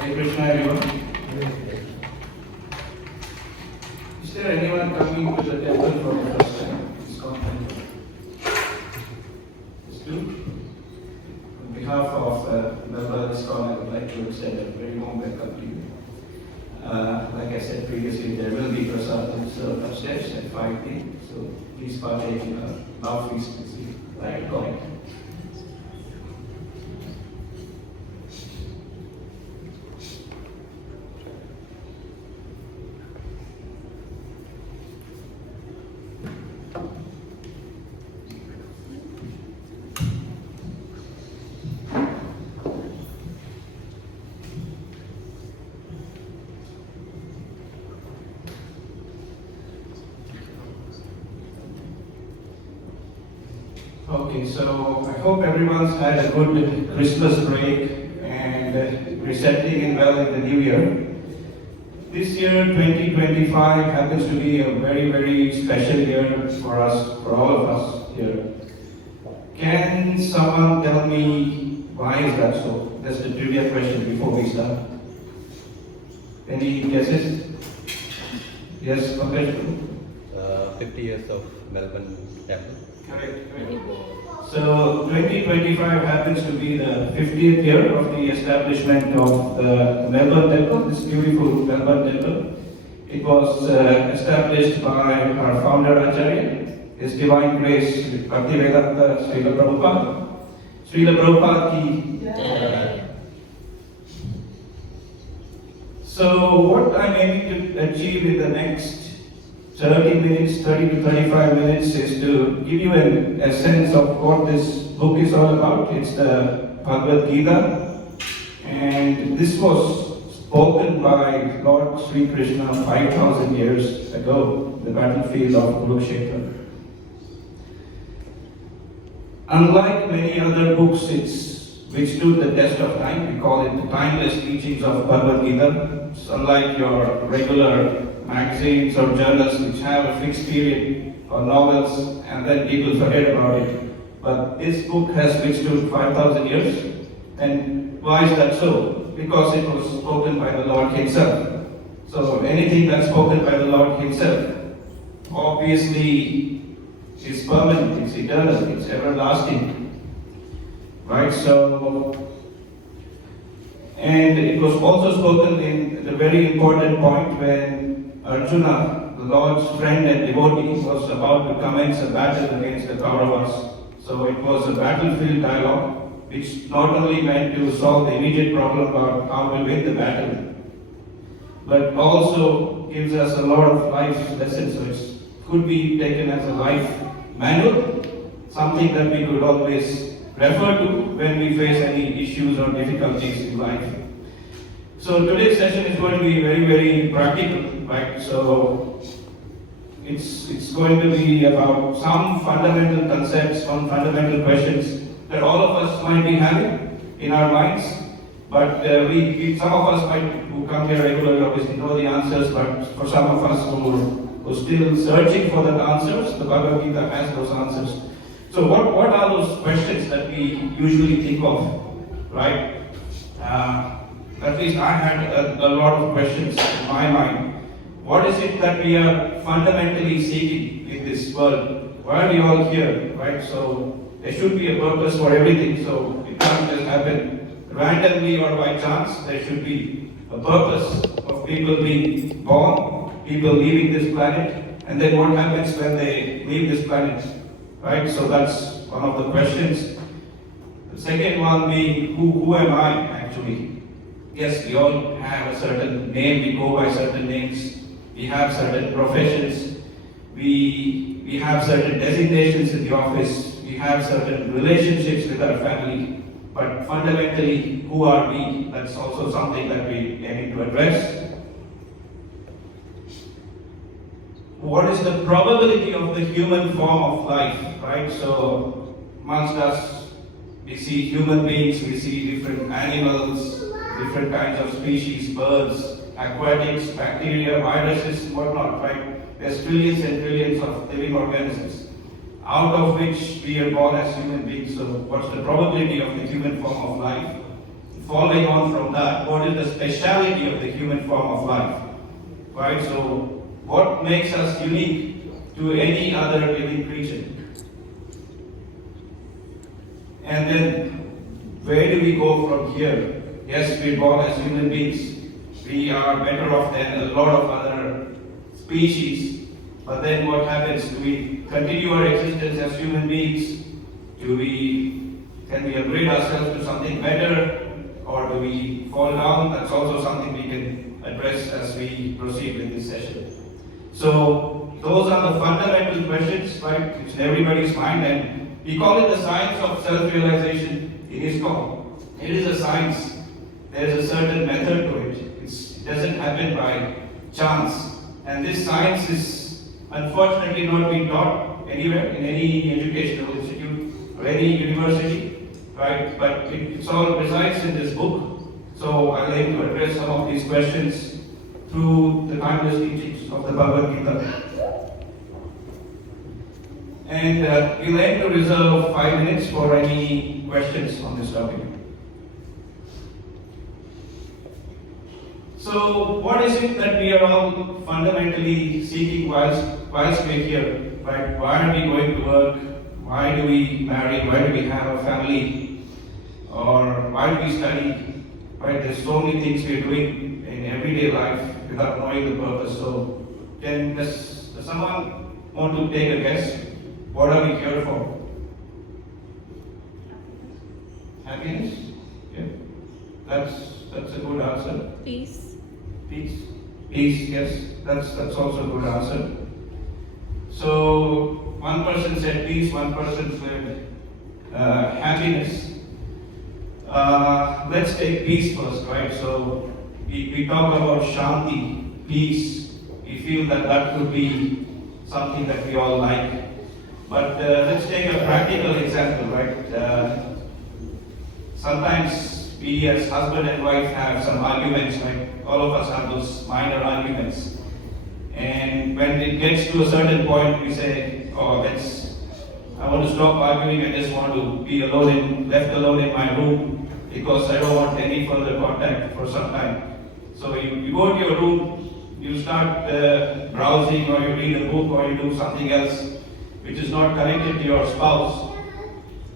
Hare Krishna, everyone. Is there anyone coming to the temple for the first time? It's content. It's true. On behalf of member of this call, I would like to extend a very warm welcome to you. Like I said previously, there will be prasadam served upstairs at 5 p.m. So please partake in our love feast, like I call it. Okay, so I hope everyone's had a good Christmas break and resetting in well in the new year. This year, 2025, happens to be a very, very special year for us, for all of us here. Can someone tell me why is that so? That's the trivia question before we start. Any guesses? Yes, compared to? 50 years of Melbourne Temple. Correct. So 2025 happens to be the 50th year of the establishment of the Melbourne Temple, this beautiful Melbourne Temple. It was established by our founder Acharya, His Divine Grace, Bhaktivedanta Srila Prabhupada. Srila Prabhupada ki. So what I'm aiming to achieve in the next 30 to 35 minutes is to give you a sense of what this book is all about. It's the Bhagavad Gita, and this was spoken by Lord Sri Krishna 5,000 years ago, the battlefield of Kurukshetra. Unlike many other books which stood the test of time, we call it the timeless teachings of Bhagavad Gita. It's unlike your regular magazines or journals which have a fixed period, or novels, and then people forget about it. But this book has withstood 5,000 years. And why is that so? Because it was spoken by the Lord Himself. So anything that's spoken by the Lord Himself obviously is permanent, it's eternal, it's everlasting. Right? And it was also spoken in the very important point when Arjuna, the Lord's friend and devotee, was about to commence a battle against the Kauravas. So it was a battlefield dialogue, which not only meant to solve the immediate problem about how to win the battle, but also gives us a lot of life lessons. So it could be taken as a life manual, something that we could always refer to when we face any issues or difficulties in life. So today's session is going to be very, very practical, right? So it's going to be about some fundamental concepts, some fundamental questions that all of us might be having in our minds. But some of us who come here regularly obviously know the answers, but for some of us who are still searching for the answers, the Bhagavad Gita has those answers. So what are those questions that we usually think of, right? At least I had a lot of questions in my mind. What is it that we are fundamentally seeking in this world? Why are we all here, right? So there should be a purpose for everything. So it can't just happen randomly or by chance. There should be a purpose of people being born, people leaving this planet, and then what happens when they leave this planet, right? So that's one of the questions. The second one being, who am I actually? Yes, we all have a certain name, we go by certain names, we have certain professions, we have certain designations in the office, we have certain relationships with our family, but fundamentally, who are we? That's also something that we aim to address. What is the probability of the human form of life, right? So, amongst us, we see human beings, we see different animals, different kinds of species, birds, aquatics, bacteria, viruses, and whatnot, right? There's trillions and trillions of living organisms, out of which we are born as human beings. So what's the probability of the human form of life? Following on from that, what is the speciality of the human form of life? Right? So what makes us unique to any other living creature? And then, where do we go from here? Yes, we're born as human beings. We are better off than a lot of other species, But then what happens? Do we continue our existence as human beings? Can we upgrade ourselves to something better? Or do we fall down? That's also something we can address as we proceed with this session. So those are the fundamental questions, right? It's in everybody's mind, and we call it the science of self-realization. It is called. It is a science. There is a certain method to it. It doesn't happen by chance. And this science is unfortunately not being taught anywhere in any educational institute or any university, right? But it all resides in this book. So I'd like to address some of these questions through the timeless teachings of the Bhagavad Gita. And we'll aim to reserve 5 minutes for any questions on this topic. So, what is it that we are all fundamentally seeking whilst we're here? Right? Why are we going to work? Why do we marry? Why do we have a family? Or why do we study? Right? There's so many things we're doing in everyday life without knowing the purpose. So, does someone want to take a guess? What are we here for? Happiness? Yeah. That's a good answer. Peace. Peace, yes. That's also a good answer. So one person said peace, one person said happiness. Let's take peace first, right? So we talk about shanti, peace. We feel that could be something that we all like. But let's take a practical example, right? Sometimes we as husband and wife have some arguments, right? All of us have those minor arguments. And when it gets to a certain point, we say, I want to stop arguing, I just want to be left alone in my room because I don't want any further contact for some time. So you go to your room, you start browsing, or you read a book, or you do something else which is not connected to your spouse.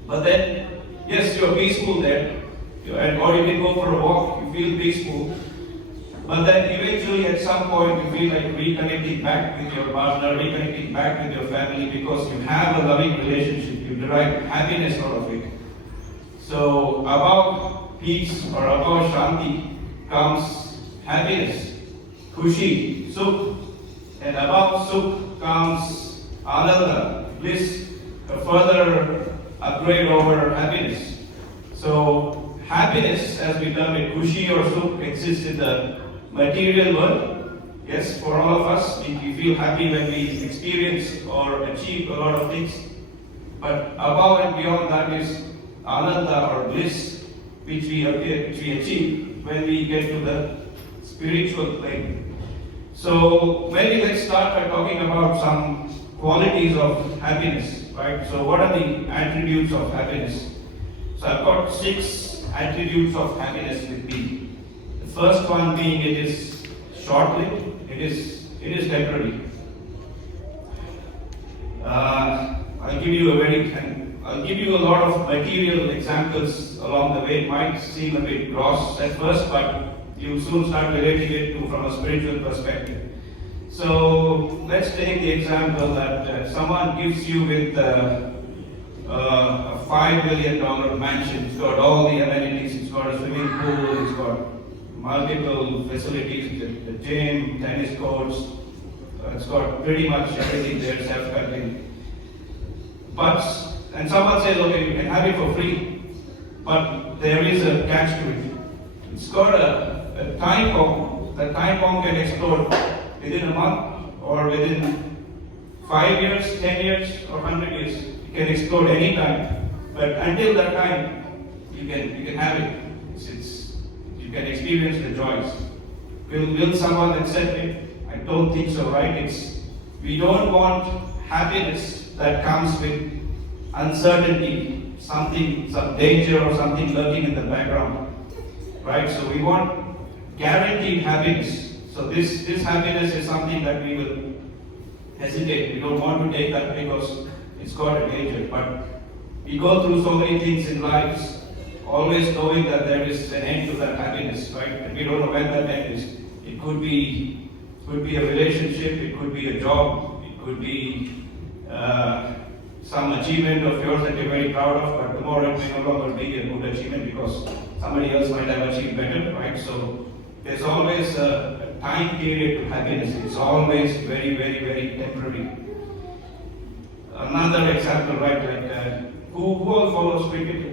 But then, yes, you're peaceful there. Or you can go for a walk, you feel peaceful. But then eventually at some point you feel like reconnecting back with your partner, reconnecting back with your family because you have a loving relationship, you derive happiness out of it. So above peace or above shanti comes happiness, khushi, sukh. And above sukh comes ananda, bliss, a further upgrade over happiness. So happiness, as we term it, khushi or sukh, exists in the material world. Yes, for all of us, we feel happy when we experience or achieve a lot of things. But above and beyond that is ananda or bliss, which we achieve when we get to the spiritual plane. So maybe let's start by talking about some qualities of happiness, right? So what are the attributes of happiness? So I've got 6 attributes of happiness with me. The first one being it is short-lived, it is temporary. I'll give you a lot of material examples along the way. It might seem a bit gross at first, but you'll soon start relating it from a spiritual perspective. So let's take the example that someone gives you with a $5 million mansion. It's got all the amenities. It's got a swimming pool. It's got multiple facilities, the gym, tennis courts. It's got pretty much everything there, self-contained. And someone says, okay, you can have it for free, but there is a catch to it. It's got a time bomb. The time bomb can explode within a month or within 5 years, 10 years, or 100 years. It can explode any time. But until that time, you can have it. You can experience the joys. Will someone accept it? I don't think so, right? We don't want happiness that comes with uncertainty, some danger or something lurking in the background, right? So we want guaranteed happiness. So this happiness is something that we will hesitate. We don't want to take that because it's got a danger. But we go through so many things in lives, always knowing that there is an end to that happiness, right? And we don't know when that end is. It could be a relationship, it could be a job, it could be some achievement of yours that you're very proud of, but tomorrow it may no longer be a good achievement because somebody else might have achieved better, right? So there's always a time period to happiness. It's always very, very, very temporary. Another example, right? Like who all follows cricket?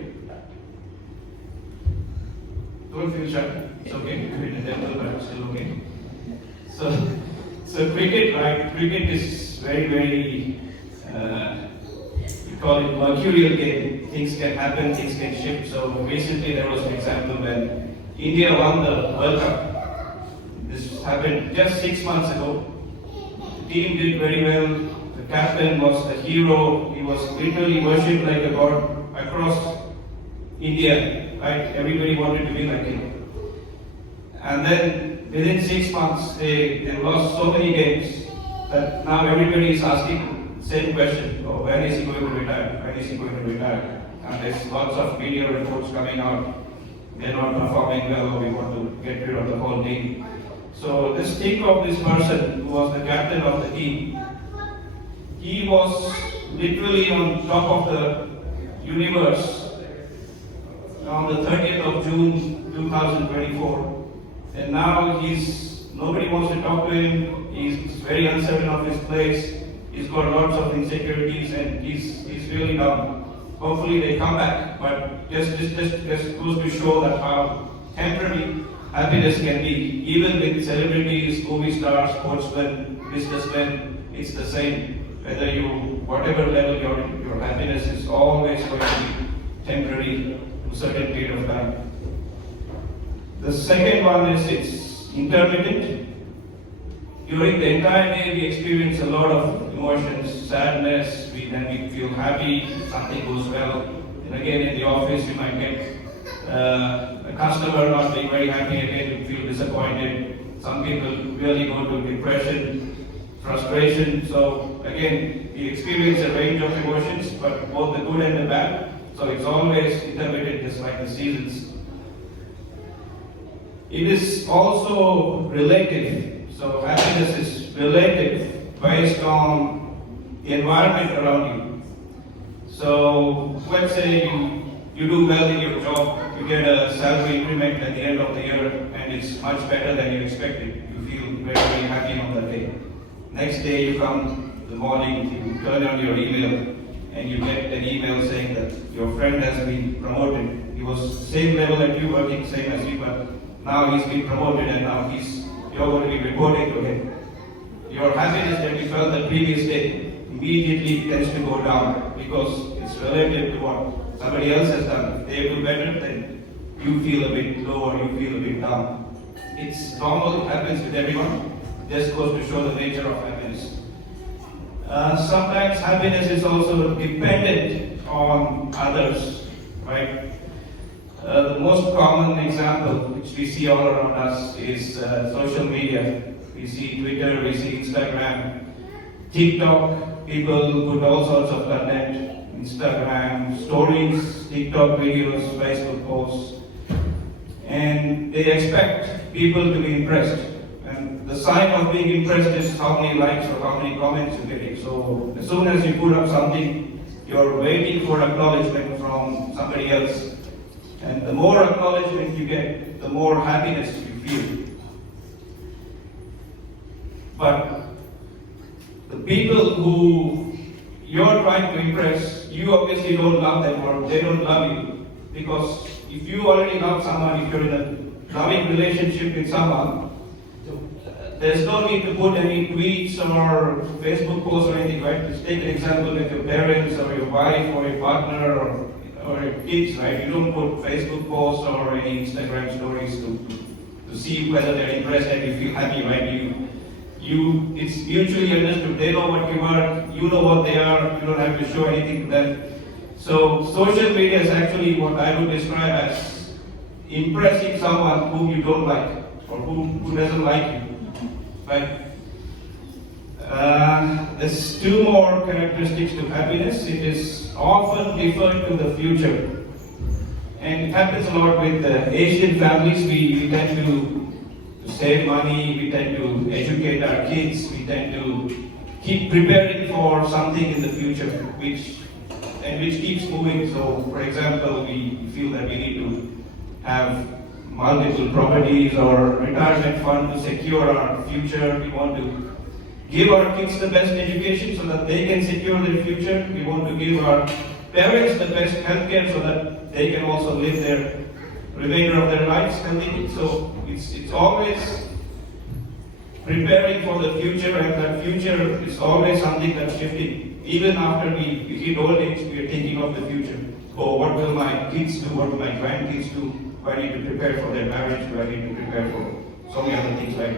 Don't feel shy. It's okay. You're in the temple, but it's still okay. So cricket, right? Cricket is very, very. We call it mercurial game. Things can happen, things can shift. So recently there was an example when India won the World Cup. This happened just 6 months ago. The team did very well. The captain was the hero. He was literally worshipped like a god across India. Right? Everybody wanted to be like him. And then within 6 months, they lost so many games that now everybody is asking the same question: oh, when is he going to retire? When is he going to retire? And there's lots of media reports coming out. They're not performing well. We want to get rid of the whole team. So just think of this person who was the captain of the team. He was literally on top of the universe on the 30th of June 2024. And now nobody wants to talk to him. He's very uncertain of his place. He's got lots of insecurities and he's really down. Hopefully they come back, but just goes to show that how temporary happiness can be. Even with celebrities, movie stars, sportsmen, businessmen, it's the same. Whether whatever level your happiness is always going to be temporary to a certain period of time. The second one is it's intermittent. During the entire day, we experience a lot of emotions, sadness, then we feel happy, something goes well. And again, in the office, you might get a customer not being very happy, again, you feel disappointed. Some people really go to depression, frustration. So again, we experience a range of emotions, but both the good and the bad. So it's always intermittent, just like the seasons. It is also relative. So happiness is relative based on the environment around you. So let's say you do well in your job, you get a salary increment at the end of the year, and it's much better than you expected. You feel very, very happy on that day. Next day you come in the morning, you turn on your email, and you get an email saying that your friend has been promoted. He was same level as you, working same as you, but now he's been promoted and now you're going to be reporting to him. Your happiness that you felt the previous day immediately tends to go down because it's relative to what somebody else has done. If they do better, then you feel a bit low or you feel a bit down. It's normal, it happens with everyone. It just goes to show the nature of happiness. Sometimes happiness is also dependent on others, right? The most common example which we see all around us is social media. We see Twitter, we see Instagram, TikTok. People put all sorts of content, Instagram, stories, TikTok videos, Facebook posts, and they expect people to be impressed. And the sign of being impressed is how many likes or how many comments you're getting. So as soon as you put up something, you're waiting for acknowledgement from somebody else. And the more acknowledgement you get, the more happiness you feel. But the people who you're trying to impress, you obviously don't love them or they don't love you. Because if you already love someone, if you're in a loving relationship with someone, there's no need to put any tweets or Facebook posts or anything, right? Just take an example with your parents or your wife or your partner or your kids, right? You don't put Facebook posts or any Instagram stories to see whether they're impressed and you feel happy, right? It's mutually understood. They know what you are, you know what they are, you don't have to show anything to them. So social media is actually what I would describe as impressing someone whom you don't like or who doesn't like you. Right? There's two more characteristics to happiness. It is often deferred to the future. And it happens a lot with Asian families. We tend to save money, we tend to educate our kids, we tend to keep preparing for something in the future, which keeps moving. So, for example, we feel that we need to have multiple properties or retirement fund to secure our future. We want to give our kids the best education so that they can secure their future. We want to give our parents the best healthcare so that they can also live their remainder of their lives healthy. So it's always preparing for the future, and that future is always something that's shifting. Even after we hit old age, we are thinking of the future. Oh, what will my kids do? What will my grandkids do? Do I need to prepare for their marriage? Do I need to prepare for so many other things, right?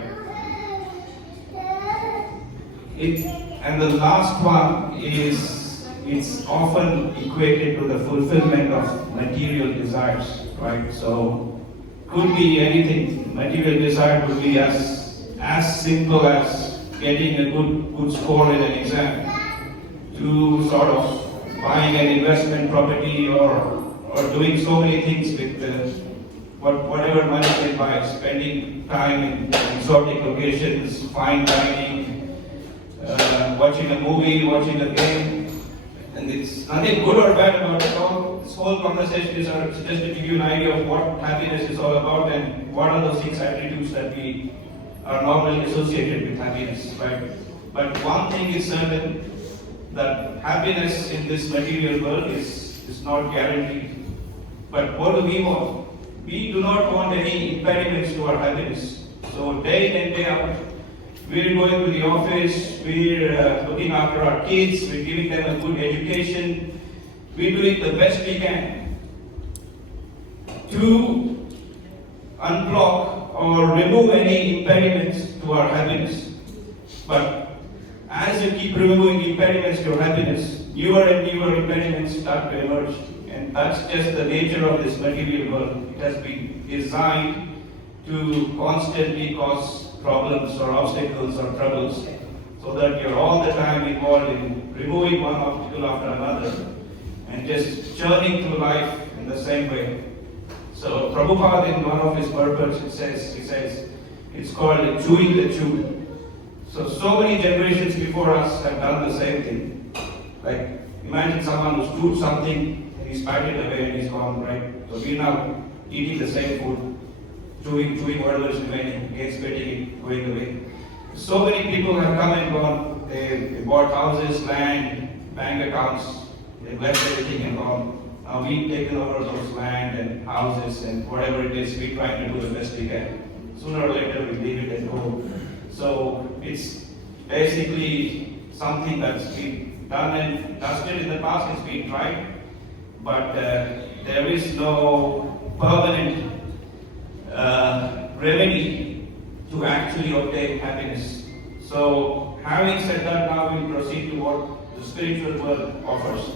And the last one is, it's often equated to the fulfillment of material desires, right? So, could be anything. Material desire could be as simple as getting a good score in an exam, to sort of buying an investment property, or doing so many things with whatever money they buy, spending time in exotic locations, fine dining, watching a movie, watching a game. And it's nothing good or bad about it all. This whole conversation is just to give you an idea of what happiness is all about and what are those 6 attributes that we are normally associated with happiness, right? But one thing is certain, that happiness in this material world is not guaranteed. But what do we want? We do not want any impediments to our happiness. So day in and day out, we're going to the office, we're looking after our kids, we're giving them a good education, we're doing the best we can to unblock or remove any impediments to our happiness. But as you keep removing impediments to your happiness, newer and newer impediments start to emerge. And that's just the nature of this material world. It has been designed to constantly cause problems or obstacles or troubles, so that you're all the time involved in removing one obstacle after another and just churning through life in the same way. So Prabhupada, in one of his purports, he says, it's called chewing the chew. So many generations before us have done the same thing. Like, imagine someone who's chewed something and he's spat it away and he's gone, right? So we're now eating the same food, chewing whatever's remaining, again spitting it, going away. So many people have come and gone. They bought houses, land, bank accounts, they've left everything and gone. Now we've taken over those land and houses and whatever it is, we're trying to do the best we can. Sooner or later we leave it and go. So it's basically something that's been done and dusted in the past, it's been tried, but there is no permanent remedy to actually obtain happiness. So having said that, now we'll proceed to what the spiritual world offers.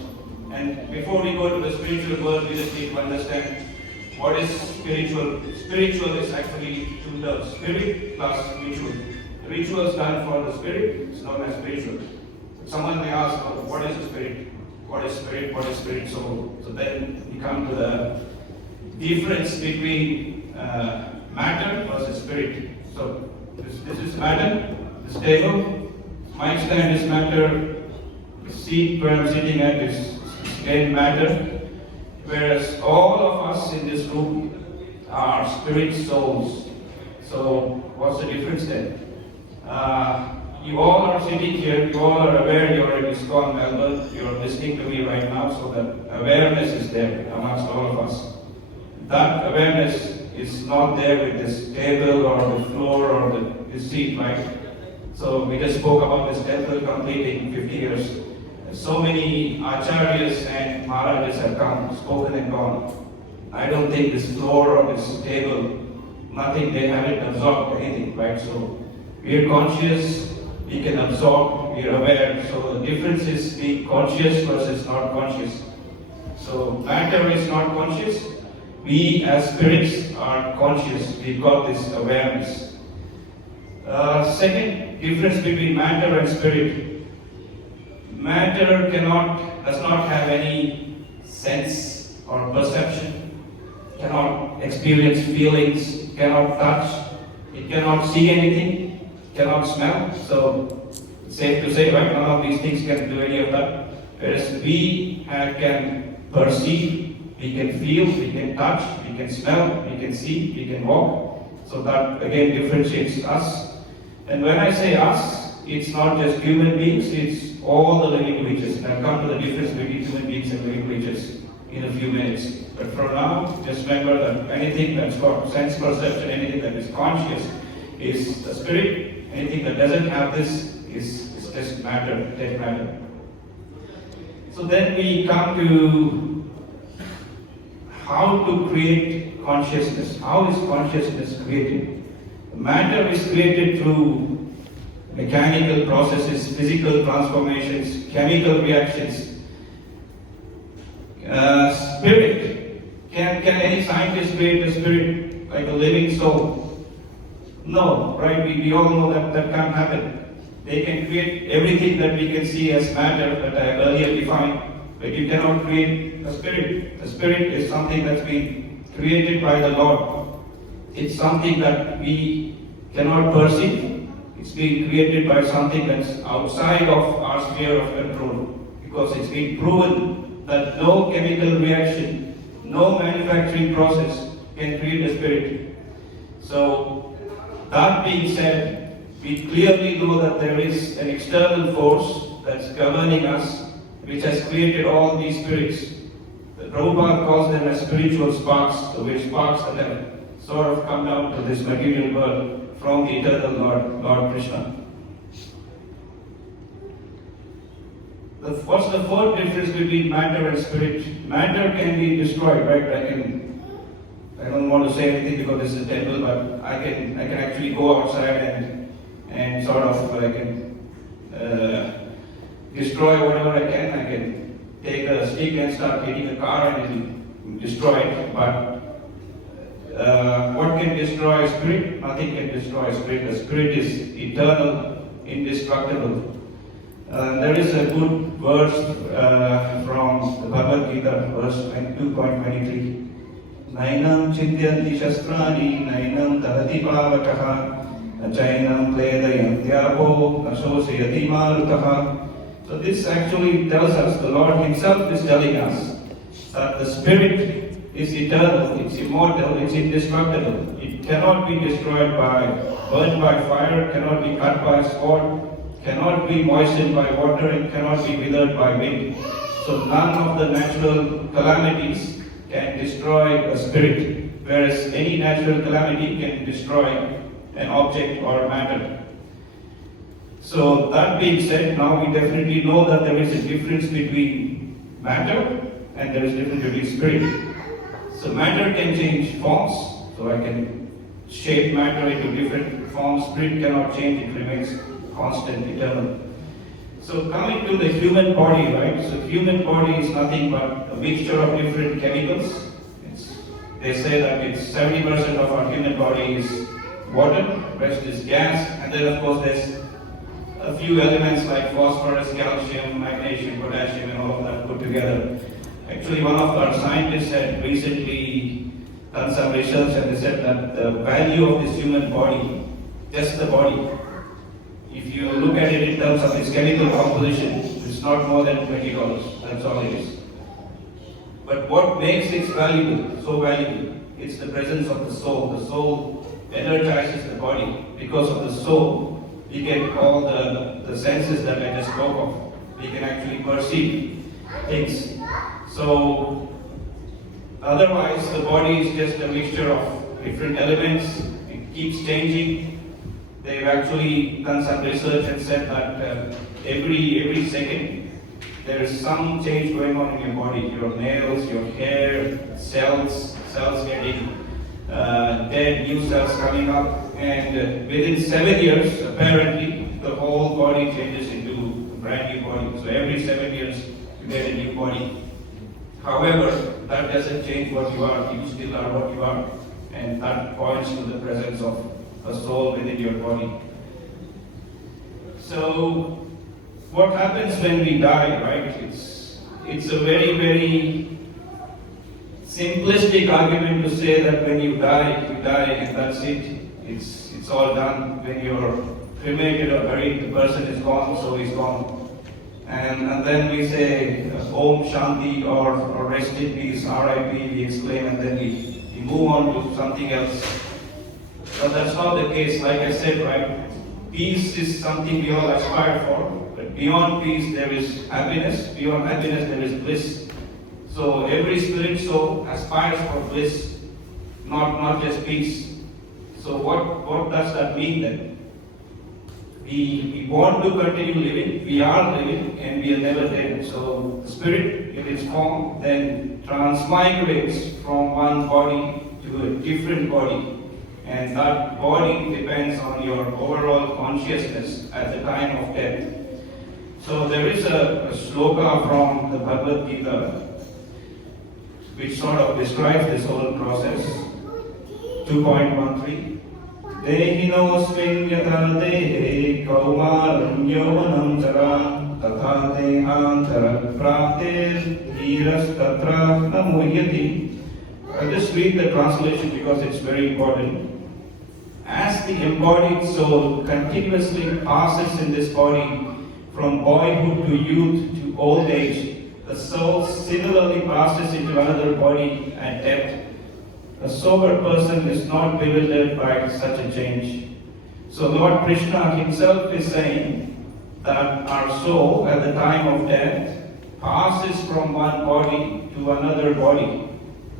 And before we go to the spiritual world, we just need to understand what is spiritual. Spiritual is actually two terms, spirit plus ritual. The ritual is done for the spirit, it's known as spiritual. Someone may ask, oh, what is a spirit? What is spirit? What is spirit? So then we come to the difference between matter versus spirit. So this is matter, this table, my stand is matter, the seat where I'm sitting at is again matter, whereas all of us in this room are spirit souls. So what's the difference then? You all are sitting here, you all are aware you're in ISKCON Melbourne, you're listening to me right now, so that awareness is there amongst all of us. That awareness is not there with this table or the floor or this seat, right? So we just spoke about this temple completing 50 years. So many acharyas and maharajas have come, spoken and gone. I don't think this floor or this table, nothing, they haven't absorbed anything, right? So we are conscious, we can absorb, we are aware. So the difference is being conscious versus not conscious. So matter is not conscious. We as spirits are conscious. We've got this awareness. Second difference between matter and spirit. Matter does not have any sense or perception, cannot experience feelings, cannot touch, it cannot see anything, cannot smell. So safe to say, right? None of these things can do any of that. Whereas we can perceive, we can feel, we can touch, we can smell, we can see, we can walk. So that again differentiates us. And when I say us, it's not just human beings, it's all the living creatures. And I'll come to the difference between human beings and living creatures in a few minutes. But for now, just remember that anything that's got sense perception, anything that is conscious is the spirit. Anything that doesn't have this is just matter, dead matter. So then we come to how to create consciousness. How is consciousness created? Matter is created through mechanical processes, physical transformations, chemical reactions. Spirit. Can any scientist create a spirit like a living soul? No, right? We all know that can't happen. They can create everything that we can see as matter that I have earlier defined, but you cannot create a spirit. A spirit is something that's been created by the Lord. It's something that we cannot perceive. It's been created by something that's outside of our sphere of control, because it's been proven that no chemical reaction, no manufacturing process can create a spirit. So, that being said, we clearly know that there is an external force that's governing us, which has created all these spirits. The Prabhupada calls them as spiritual sparks, the way sparks that have sort of come down to this material world from the eternal Lord Krishna. What's the fourth difference between matter and spirit? Matter can be destroyed, right? I don't want to say anything because this is a temple, but I can actually go outside and sort of I can destroy whatever I can. I can take a stick and start hitting a car and it'll destroy it. But what can destroy a spirit? Nothing can destroy a spirit. The spirit is eternal, indestructible. There is a good verse from the Bhagavad Gita, verse 2.23. Nainam chintyanti shastrani, nainam dahati pavakaha, nachainam kledayam dhyapo, nasosayati marutaha. So this actually tells us, the Lord Himself is telling us that the spirit is eternal, it's immortal, it's indestructible. It cannot be destroyed burned by fire, cannot be cut by a sword, cannot be moistened by water, and cannot be withered by wind. So none of the natural calamities can destroy a spirit, whereas any natural calamity can destroy an object or matter. So that being said, now we definitely know that there is a difference between matter and there is a difference between spirit. So matter can change forms, so I can shape matter into different forms. Spirit cannot change, it remains constant, eternal. So coming to the human body, right? So human body is nothing but a mixture of different chemicals. They say that it's 70% of our human body is water, rest is gas, and then of course there's a few elements like phosphorus, calcium, magnesium, potassium, and all of that put together. Actually, one of our scientists had recently done some research and they said that the value of this human body, just the body, if you look at it in terms of its chemical composition, it's not more than $20. That's all it is. But what makes it valuable, so valuable, it's the presence of the soul. The soul energizes the body. Because of the soul, we get all the senses that I just spoke of. We can actually perceive things. So, otherwise, the body is just a mixture of different elements. It keeps changing. They've actually done some research and said that every second there is some change going on in your body. Your nails, your hair, cells getting dead, new cells coming up, and within 7 years, apparently, the whole body changes into a brand new body. So every 7 years, you get a new body. However, that doesn't change what you are. You still are what you are, and that points to the presence of a soul within your body. So, what happens when we die, right? It's a very, very simplistic argument to say that when you die, and that's it. It's all done. When your cremated or buried, the person is gone, so he's gone. And then we say Om Shanti or rest in peace, RIP, we exclaim, and then we move on to something else. But that's not the case. Like I said, right? Peace is something we all aspire for. But beyond peace, there is happiness. Beyond happiness, there is bliss. So every spirit soul aspires for bliss, not just peace. So what does that mean then? We want to continue living, we are living, and we are never dead. So the spirit in its form then transmigrates from one body to a different body. And that body depends on your overall consciousness at the time of death. So there is a sloka from the Bhagavad Gita which sort of describes this whole process. 2.13. Dehinosmin yatha dehe kaumaram yovanam jara tatha dehantara praptir dhiras tatra namuhyati. I'll just read the translation because it's very important. As the embodied soul continuously passes in this body from boyhood to youth to old age, the soul similarly passes into another body at death. A sober person is not bewildered by such a change. So Lord Krishna himself is saying that our soul at the time of death passes from one body to another body.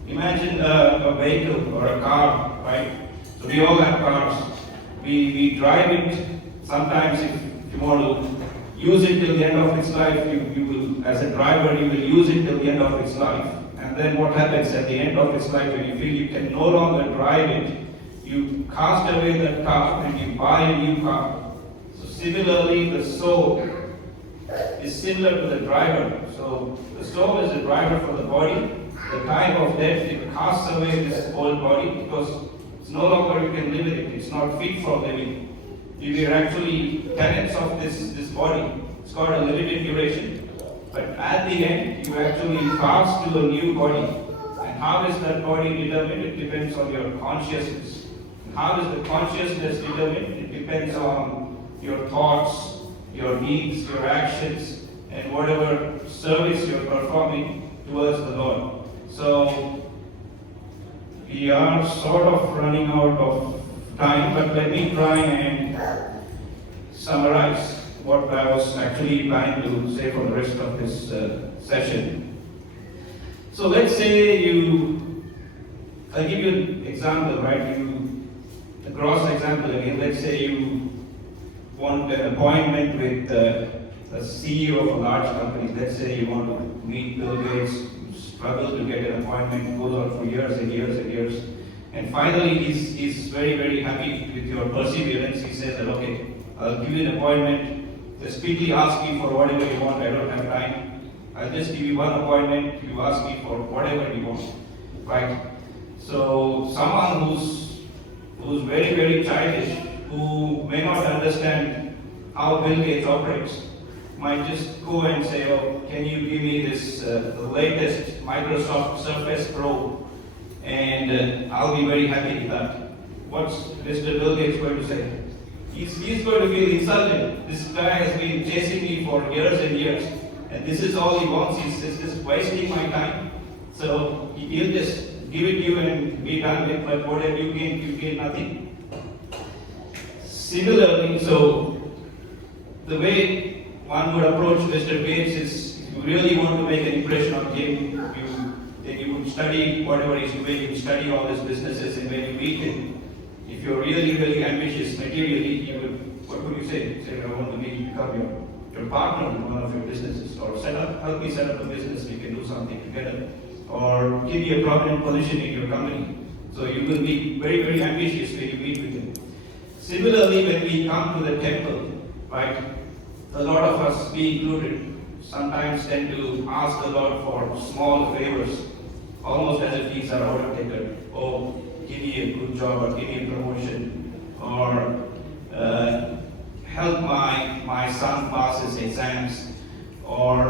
Imagine a vehicle or a car, right? So we all have cars. We drive it. Sometimes if you want to use it till the end of its life, you will, as a driver, you will use it till the end of its life. And then what happens at the end of its life when you feel you can no longer drive it, you cast away that car and you buy a new car. So similarly, the soul is similar to the driver. So the soul is the driver for the body. The time of death, it casts away this old body because it's no longer you can live with it. It's not fit for living. We are actually tenants of this body. It's got a limited duration. But at the end, you actually pass to a new body. And how is that body determined? It depends on your consciousness. And how is the consciousness determined? It depends on your thoughts, your deeds, your actions, and whatever service you're performing towards the Lord. So, we are sort of running out of time, but let me try and summarize what I was actually planning to say for the rest of this session. So let's say I'll give you an example, right? A gross example again. Let's say you want an appointment with a CEO of a large company. Let's say you want to meet Bill Gates, you struggle to get an appointment, goes on for years and years and years. And finally, he's very, very happy with your perseverance. He says that, okay, I'll give you an appointment. Just quickly ask me for whatever you want. I don't have time. I'll just give you one appointment. You ask me for whatever you want, right? So someone who's very, very childish, who may not understand how Bill Gates operates, might just go and say, "Oh, can you give me this the latest Microsoft Surface Pro, and I'll be very happy with that." What's Mr. Bill Gates going to say? He's going to feel insulted. This guy has been chasing me for years and years, and this is all he wants. He's just wasting my time. So he'll just give it to you and be done with. But whatever you gain nothing. Similarly, so the way one would approach Mr. Gates is, if you really want to make an impression on him, then you would study whatever he's doing. You study all his businesses, and when you meet him, if you're really, really ambitious materially, you would, what would you say? Say, I want to become your partner in one of your businesses, or help me set up a business, we can do something together, or give you a prominent position in your company. So you will be very, very ambitious when you meet with him. Similarly, when we come to the temple, right, a lot of us, me included, sometimes tend to ask the Lord for small favors, almost as if he's our order taker. Oh, give me a good job, or give me a promotion, or help my son pass his exams, or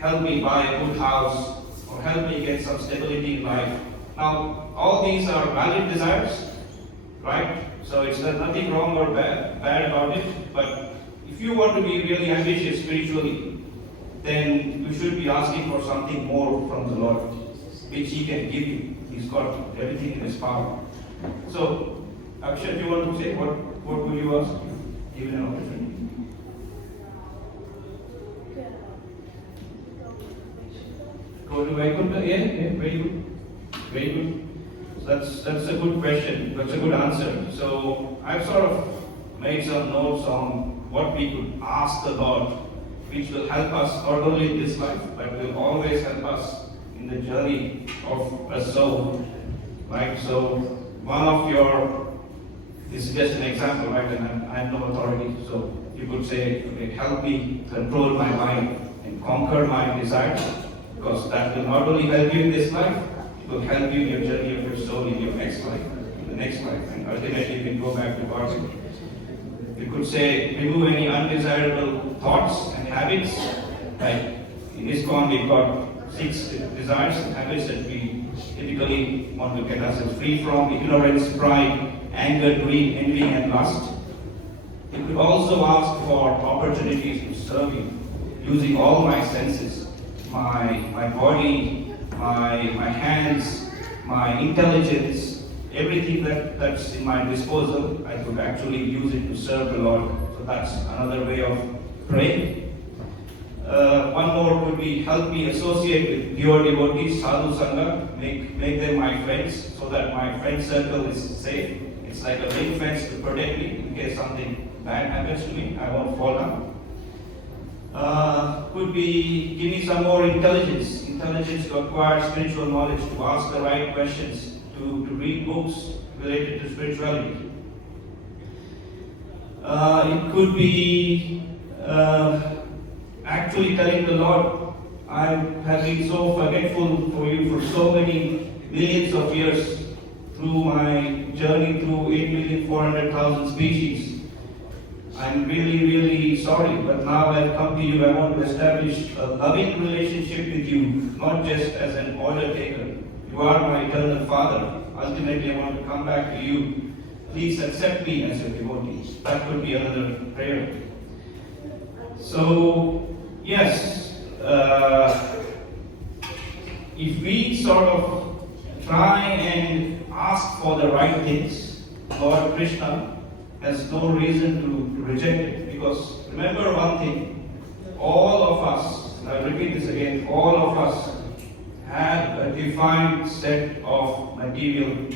help me buy a good house, or help me get some stability in life. Now, all these are valid desires, right? So it's nothing wrong or bad about it, but if you want to be really ambitious spiritually, then you should be asking for something more from the Lord, which He can give you. He's got everything in His power. So, Akshay, do you want to say what would you ask? Given an opportunity. Go to Vaikuntha? Yeah, very good. Very good. So that's a good question. That's a good answer. So I've sort of made some notes on what we could ask the Lord, which will help us not only in this life, but will always help us in the journey of a soul. Right? So one of your, this is just an example, right? And I have no authority. So you could say, okay, help me control my mind and conquer my desires. Because that will not only help you in this life, it will help you in your journey of your soul in your next life, in the next life, and ultimately you can go back to God. You could say, remove any undesirable thoughts and habits. Like in ISKCON, we've got 6 desires and habits that we typically want to get ourselves free from: ignorance, pride, anger, greed, envy, and lust. You could also ask for opportunities to serve you, using all my senses. My body, my hands, my intelligence, everything that's in my disposal, I could actually use it to serve the Lord. So that's another way of praying. One more could be, help me associate with pure devotees, sadhu sangha, make them my friends, so that my friend circle is safe. It's like a ring fence to protect me in case something bad happens to me, I won't fall down. Could be, give me some more intelligence to acquire spiritual knowledge, to ask the right questions, to read books related to spirituality. It could be actually telling the Lord, I have been so forgetful for you for so many millions of years through my journey through 8,400,000 species. I'm really, really sorry, but now I've come to you. I want to establish a loving relationship with you, not just as an order taker. You are my eternal Father. Ultimately, I want to come back to you. Please accept me as your devotee. That could be another prayer. So, yes, if we sort of try and ask for the right things, Lord Krishna has no reason to reject it. Because remember one thing, all of us, and I'll repeat this again, all of us have a defined set of material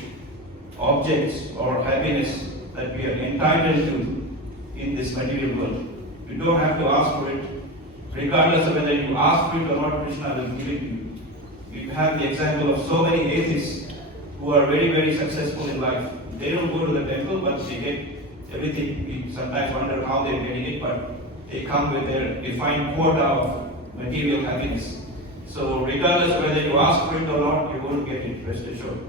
objects or happiness that we are entitled to in this material world. You don't have to ask for it. Regardless of whether you ask for it or not, Krishna will give it to you. We have the example of so many atheists who are very, very successful in life. They don't go to the temple, but they get everything. We sometimes wonder how they're getting it, but they come with their defined quota of material happiness. So regardless of whether you ask for it or not, you won't get it, rest assured.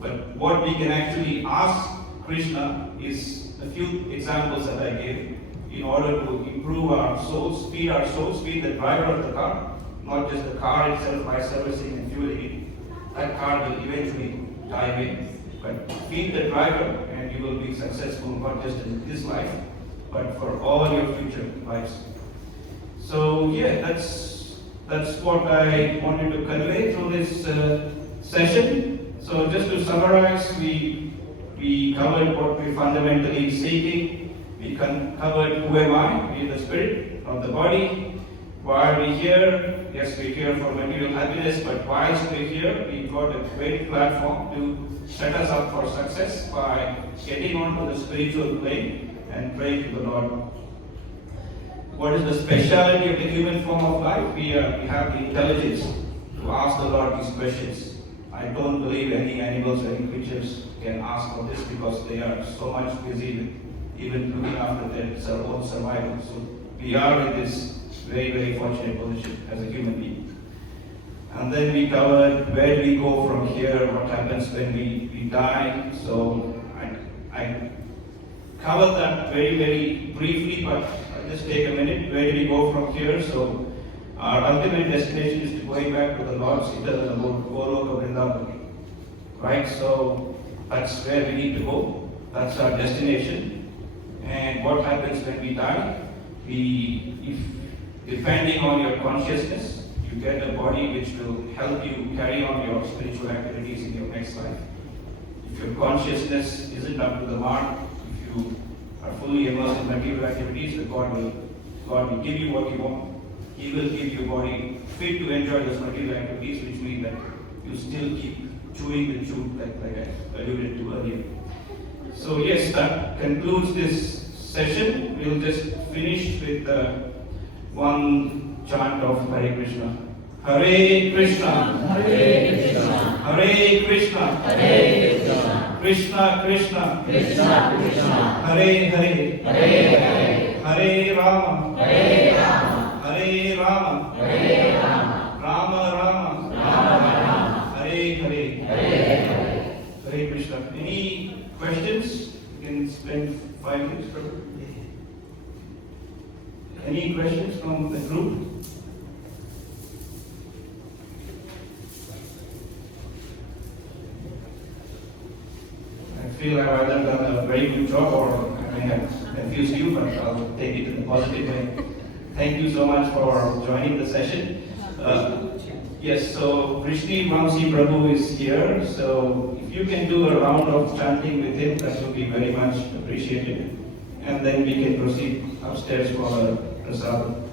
But what we can actually ask Krishna is a few examples that I gave in order to improve our souls, feed the driver of the car, not just the car itself by servicing and fueling it. That car will eventually die away. But feed the driver and you will be successful not just in this life, but for all your future lives. So yeah, that's what I wanted to convey through this session. So just to summarize, we covered what we're fundamentally seeking. We covered who am I? We are the spirit, not the body. Why are we here? Yes, we're here for material happiness, but whilst we're here, we've got a great platform to set us up for success by getting onto the spiritual plane and praying to the Lord. What is the speciality of the human form of life? We have the intelligence to ask the Lord these questions. I don't believe any animals or any creatures can ask for this because they are so much busy with even looking after their own survival. So we are in this very, very fortunate position as a human being. And then we covered where do we go from here, what happens when we die. So I covered that very, very briefly, but I'll just take a minute. Where do we go from here? So our ultimate destination is to going back to the Lord's eternal abode, Goloka Vrindavan. Right? So that's where we need to go. That's our destination. And what happens when we die? If depending on your consciousness, you get a body which will help you carry on your spiritual activities in your next life. If your consciousness isn't up to the mark, if you are fully immersed in material activities, the God will give you what you want. He will give you a body fit to enjoy those material activities, which means that you still keep chewing the chew, like I alluded to earlier. So yes, that concludes this session. We'll just finish with one chant of Hare Krishna. Hare Krishna, Hare Krishna, Hare Krishna, Hare Krishna, Krishna Krishna, Krishna Krishna, Hare Hare, Hare Hare, Hare Rama, Hare Rama, Hare Rama, Hare Rama, Rama Rama, Rama Rama, Hare Hare, Hare Hare. Hare Krishna. Any questions? You can spend 5 minutes for it. Any questions from the group? I feel I've either done a very good job or I may have confused you, but I'll take it in a positive way. Thank you so much for joining the session. Yes, so Vrishni Vamsi Prabhu is here, so if you can do a round of chanting with him, that would be very much appreciated. And then we can proceed upstairs for a prasadam.